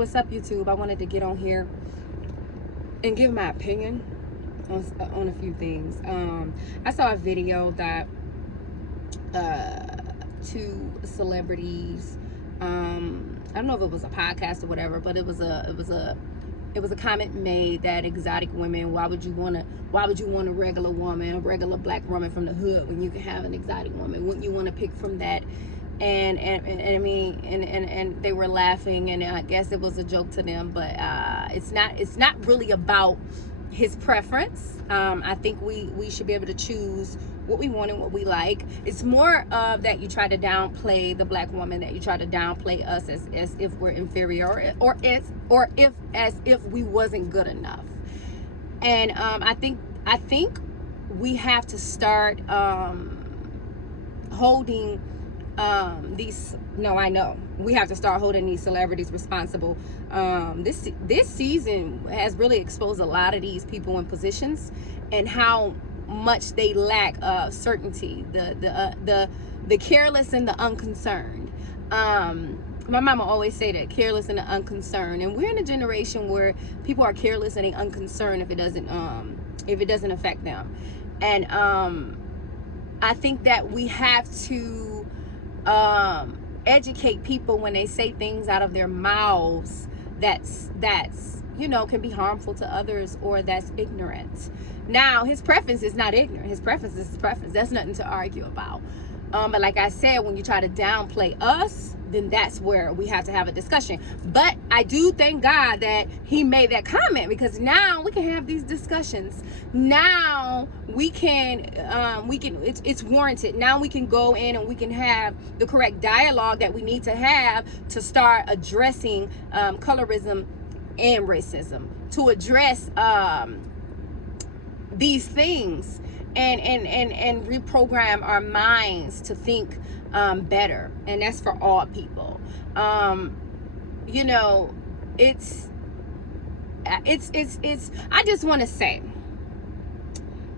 what's up, YouTube? I wanted to get on here and give my opinion on a few things. I saw a video that two celebrities, I don't know if it was a podcast or whatever, but it was a comment made that exotic women, why would you want a regular woman, a regular black woman from the hood when you can have an exotic woman? Wouldn't you want to pick from that? And I mean, and they were laughing, and I guess it was a joke to them, but it's not really about his preference. I think we should be able to choose what we want and what we like. It's more of that you try to downplay the black woman, that you try to downplay us as if we're inferior, or as if we wasn't good enough. And I think we have to start holding we have to start holding these celebrities responsible. This season has really exposed a lot of these people in positions and how much they lack certainty, the careless and the unconcerned. My mama always say that, careless and the unconcerned, and we're in a generation where people are careless and they unconcerned if it doesn't affect them. And I think that we have to educate people when they say things out of their mouths that's can be harmful to others, or that's ignorant. Now, his preference is not ignorant. His preference is his preference. That's nothing to argue about. But like I said, when you try to downplay us, then that's where we have to have a discussion. But I do thank God that he made that comment, because now we can have these discussions. Now we can it's warranted. Now we can go in and we can have the correct dialogue that we need to have to start addressing colorism and racism, to address these things and reprogram our minds to think better. And that's for all people. It's I just want to say,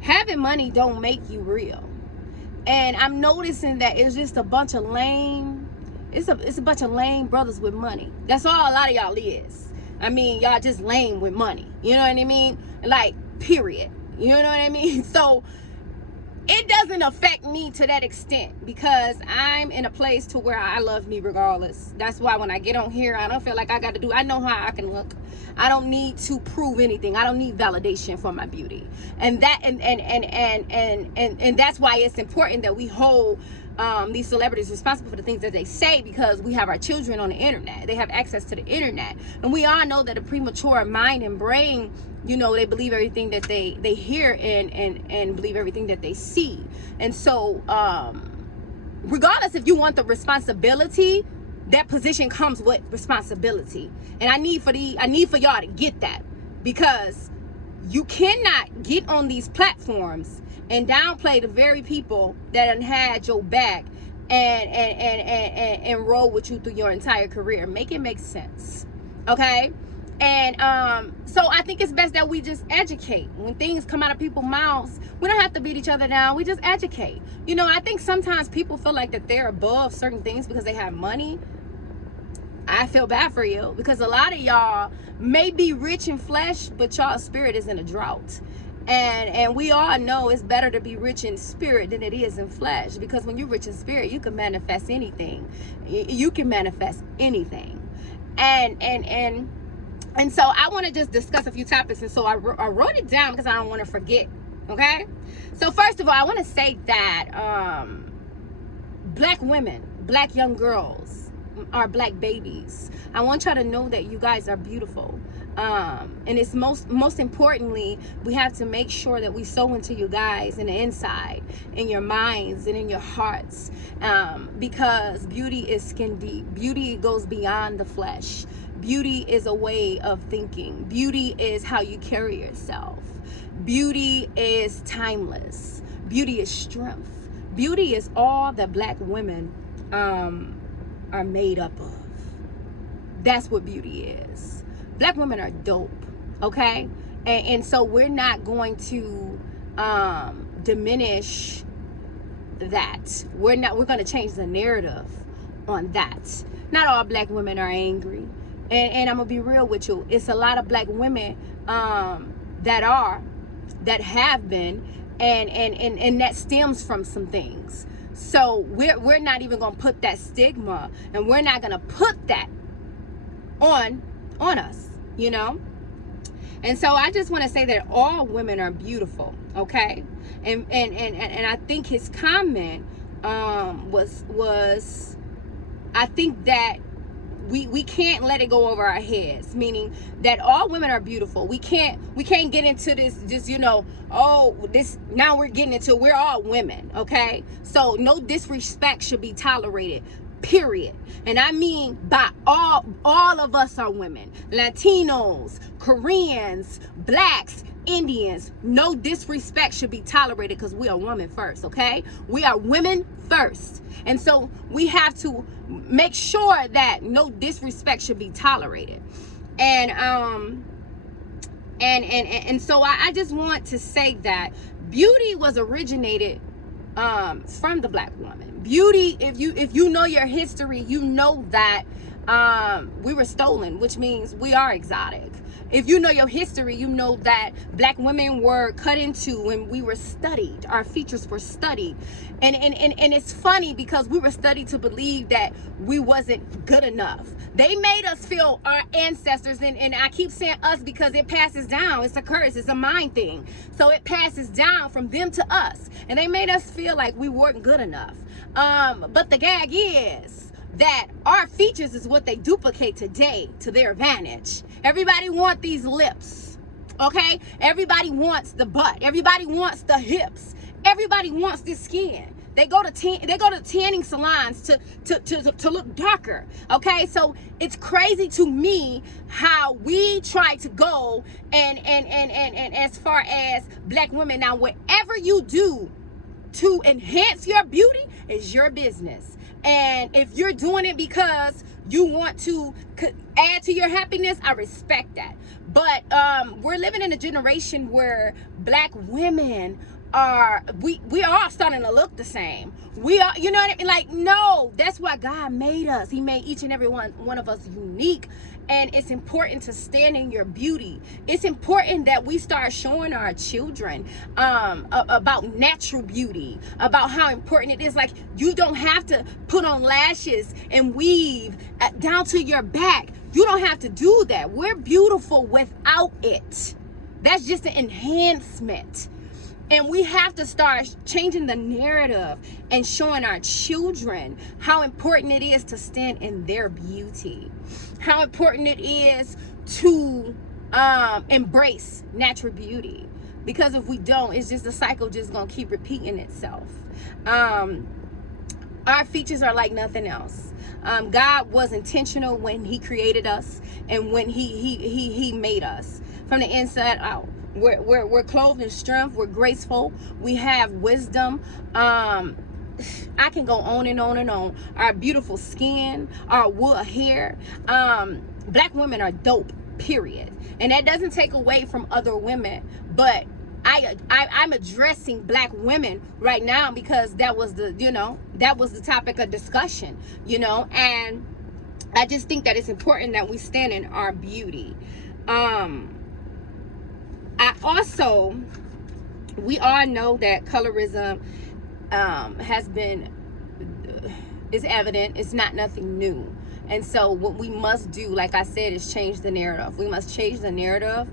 having money don't make you real. And I'm noticing that it's just a bunch of lame, it's a bunch of lame brothers with money. That's all a lot of y'all is. I mean, y'all just lame with money. You know what I mean? Like, period. You know what I mean? So it doesn't affect me to that extent, because I'm in a place to where I love me regardless. That's why when I get on here, I don't feel like I got to do, I know how I can look. I don't need to prove anything. I don't need validation for my beauty. And that and that's why it's important that we hold these celebrities responsible for the things that they say, because we have our children on the internet. They have access to the internet, and we all know that a premature mind and brain, they believe everything that they hear and believe everything that they see. And so regardless if you want the responsibility, that position comes with responsibility. And I need for y'all to get that, because you cannot get on these platforms and downplay the very people that done had your back and roll with you through your entire career. Make it make sense, okay? And so I think it's best that we just educate. When things come out of people's mouths, we don't have to beat each other down. We just educate. I think sometimes people feel like that they're above certain things because they have money. I feel bad for you, because a lot of y'all may be rich in flesh, but y'all's spirit is in a drought. And we all know it's better to be rich in spirit than it is in flesh, because when you're rich in spirit, you can manifest anything. You can manifest anything. And so I want to just discuss a few topics, and so I wrote it down because I don't want to forget. Okay, so first of all, I want to say that black women, black young girls, our black babies, I want y'all to know that you guys are beautiful. And it's most importantly, we have to make sure that we sow into you guys in the inside, in your minds and in your hearts, because beauty is skin deep. Beauty goes beyond the flesh. Beauty is a way of thinking. Beauty is how you carry yourself. Beauty is timeless. Beauty is strength. Beauty is all that black women are made up of. That's what beauty is. Black women are dope, okay? And so we're not going to diminish that. We're going to change the narrative on that. Not all black women are angry. And I'm gonna be real with you, it's a lot of black women that have been, and that stems from some things. So we're not even gonna put that stigma, and we're not gonna put that on us, you know. And so I just want to say that all women are beautiful, okay? And I think his comment was I think that we can't let it go over our heads, meaning that all women are beautiful. We can't get into this just, you know, oh, this, now we're getting into, we're all women, okay? So no disrespect should be tolerated, period. And I mean by all of us are women. Latinos, Koreans, blacks, Indians, no disrespect should be tolerated, because we are women first, okay? We are women first. And so we have to make sure that no disrespect should be tolerated. And so I just want to say that beauty was originated from the black woman. Beauty, if you know your history, you know that we were stolen, which means we are exotic. If you know your history, you know that black women were cut into when we were studied. Our features were studied. And it's funny because we were studied to believe that we wasn't good enough. They made us feel, our ancestors, and I keep saying us because it passes down. It's a curse. It's a mind thing. So it passes down from them to us. And they made us feel like we weren't good enough. But the gag is that our features is what they duplicate today to their advantage. Everybody wants these lips, okay? Everybody wants the butt. Everybody wants the hips. Everybody wants this skin. They go to tanning salons to look darker, okay? So it's crazy to me how we try to go and as far as black women. Now, whatever you do to enhance your beauty is your business. And if you're doing it because you want to add to your happiness, I respect that. But we're living in a generation where black women are, we are starting to look the same. We are, you know what I mean? Like, no, that's why God made us. He made each and every one of us unique. And it's important to stand in your beauty. It's important that we start showing our children about natural beauty, about how important it is. Like, you don't have to put on lashes and weave down to your back. You don't have to do that. We're beautiful without it. That's just an enhancement. And we have to start changing the narrative and showing our children how important it is to stand in their beauty. How important it is to embrace natural beauty. Because if we don't, it's just the cycle just gonna keep repeating itself. Our features are like nothing else. God was intentional when he created us and when he made us from the inside out. We're clothed in strength. We're graceful. We have wisdom. I can go on and on and on. Our beautiful skin, our wool hair. Black women are dope, period. And that doesn't take away from other women, but I'm addressing black women right now because that was the, you know, that was the topic of discussion, you know. And I just think that it's important that we stand in our beauty. We all know that colorism is evident. It's not nothing new. And so what we must do, like I said, is change the narrative. We must change the narrative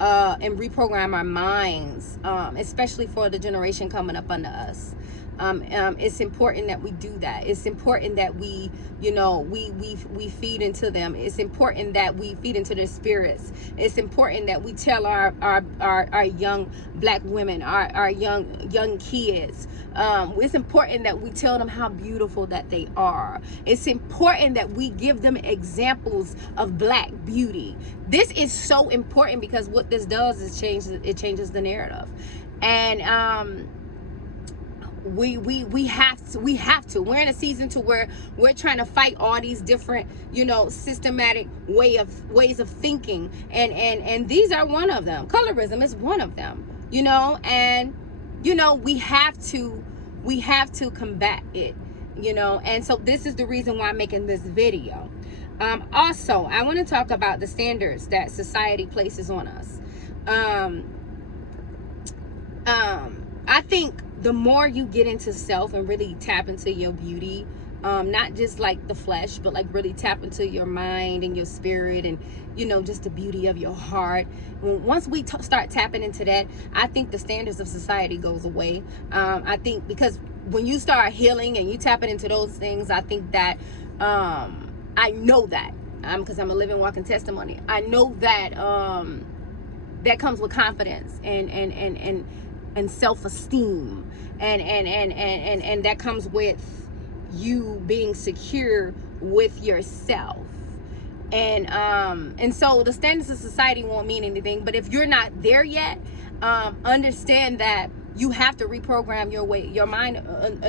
and reprogram our minds, especially for the generation coming up under us. It's important that we do that. It's important that we, you know, we feed into them. It's important that we feed into their spirits. It's important that we tell our young black women, our young kids. It's important that we tell them how beautiful that they are. It's important that we give them examples of black beauty. This is so important because what this does is changes the narrative. And we have to. We're in a season to where we're trying to fight all these different, you know, systematic ways of thinking, and these are one of them. Colorism is one of them, you know. And you know, we have to combat it, you know. And so this is the reason why I'm making this video. Also, I want to talk about the standards that society places on us. I think the more you get into self and really tap into your beauty, not just like the flesh, but like really tap into your mind and your spirit, and just the beauty of your heart. Once we start tapping into that, I think the standards of society goes away. I think because when you start healing and you tapping into those things, I think that I know that because I'm a living walking testimony. I know that that comes with confidence and self-esteem, and that comes with you being secure with yourself. And so the standards of society won't mean anything. But if you're not there yet, understand that you have to reprogram your mind,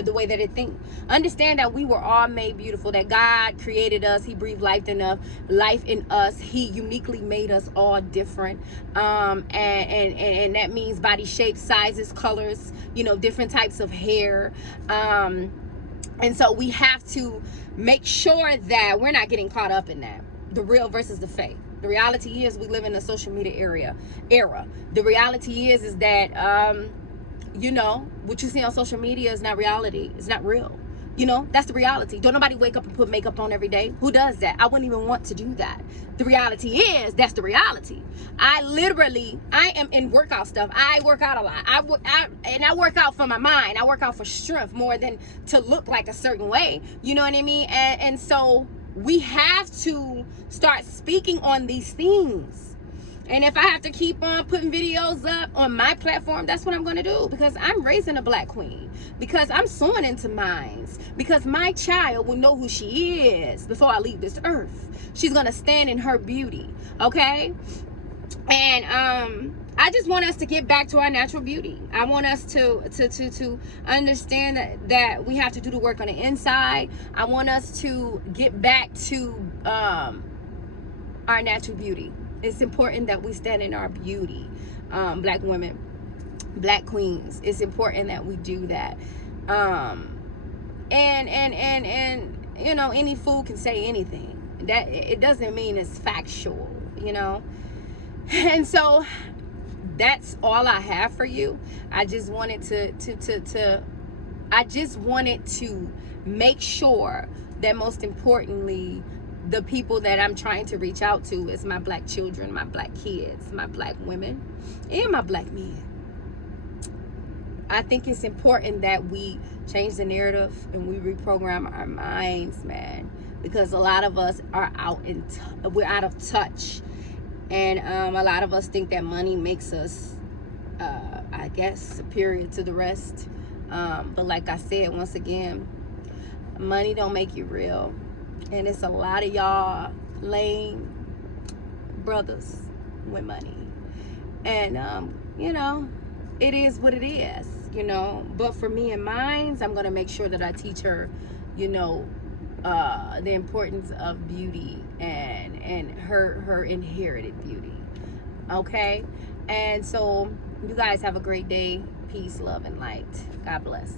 the way that it thinks. Understand that we were all made beautiful, that God created us. He breathed life in us. He uniquely made us all different. And that means body shapes, sizes, colors, different types of hair. And so we have to make sure that we're not getting caught up in that. The real versus the fake. The reality is we live in a social media era. The reality is that what you see on social media is not reality. It's not real. That's the reality. Don't nobody wake up and put makeup on every day. Who does that? I wouldn't even want to do that. The reality is that's the reality. I am in workout stuff. I work out a lot. I work out for my mind. I work out for strength more than to look like a certain way. You know what I mean? And so we have to start speaking on these things. And if I have to keep on putting videos up on my platform, that's what I'm going to do, because I'm raising a black queen, because I'm sowing into minds, because my child will know who she is before I leave this earth. She's going to stand in her beauty. Okay. And I just want us to get back to our natural beauty. I want us to understand that we have to do the work on the inside. I want us to get back to our natural beauty. It's important that we stand in our beauty, black women, black queens. It's important that we do that. And any fool can say anything. That it doesn't mean it's factual, And so that's all I have for you. I just wanted to make sure that, most importantly, the people that I'm trying to reach out to is my black children, my black kids, my black women, and my black men. I think it's important that we change the narrative and we reprogram our minds, man, because a lot of us are we're out of touch. And a lot of us think that money makes us, I guess, superior to the rest. But like I said, once again, money don't make you real. And it's a lot of y'all lame brothers with money. And, it is what it is, But for me and mine, I'm going to make sure that I teach her, the importance of beauty and her inherited beauty. Okay? And so you guys have a great day. Peace, love, and light. God bless.